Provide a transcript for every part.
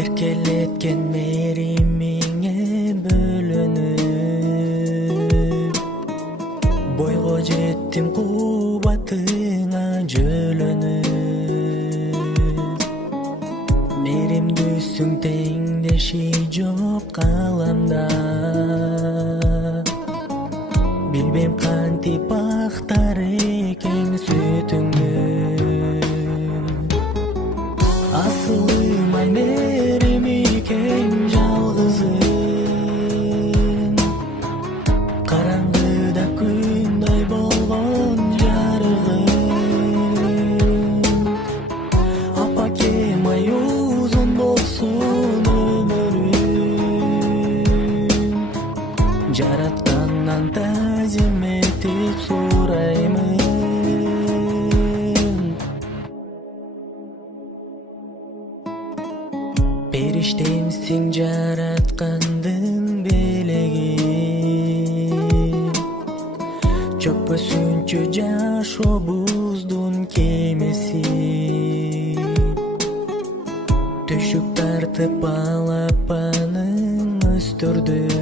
Erkeletken merimine bölünüp, boygo jettim kubatına jölөнүп. Meримдүүсүң теңдеши жок аламда, билбейм кантип актар экен сүтүңдү. Asılım ay merim iken жалгызым, караңгыда күндөй болгон жарыгым. Апакем ай узун болсун өмүрүм, жараткандан тазим этип сураймын. Периштемсиң жараткандын белеги, чөкпөсүнчү жашообуздун кемеси. Түшүк тартып балапанын өстүрдүң,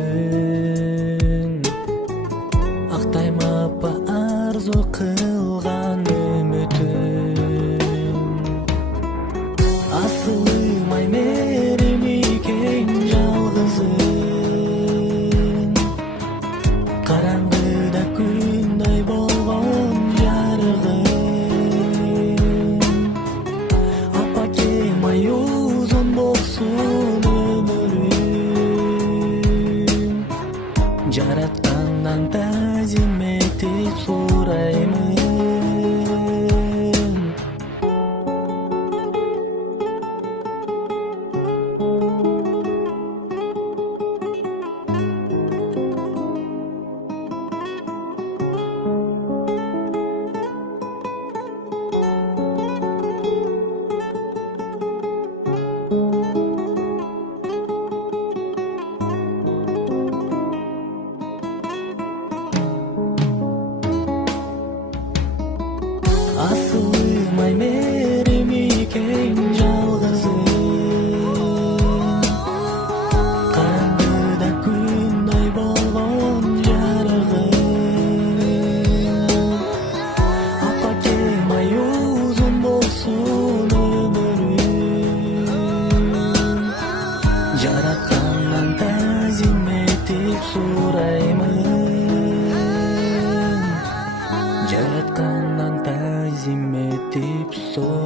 актайм апа арзу кылган үмүтүм. Асылым ай мерим икен жалгызым, караңгыда күндөй болгон жарыгым. Апакем ай узун болсун өмүрүм, жараткандан тазим этип сураймын. Asılım ay merim iken жалгызым, караңгыда күндөй болгон жарыгым. Апакем ай узун болсун өмүрүм, жараткандан тазим этип сураймын. Жараткандан тазим этип сураймын.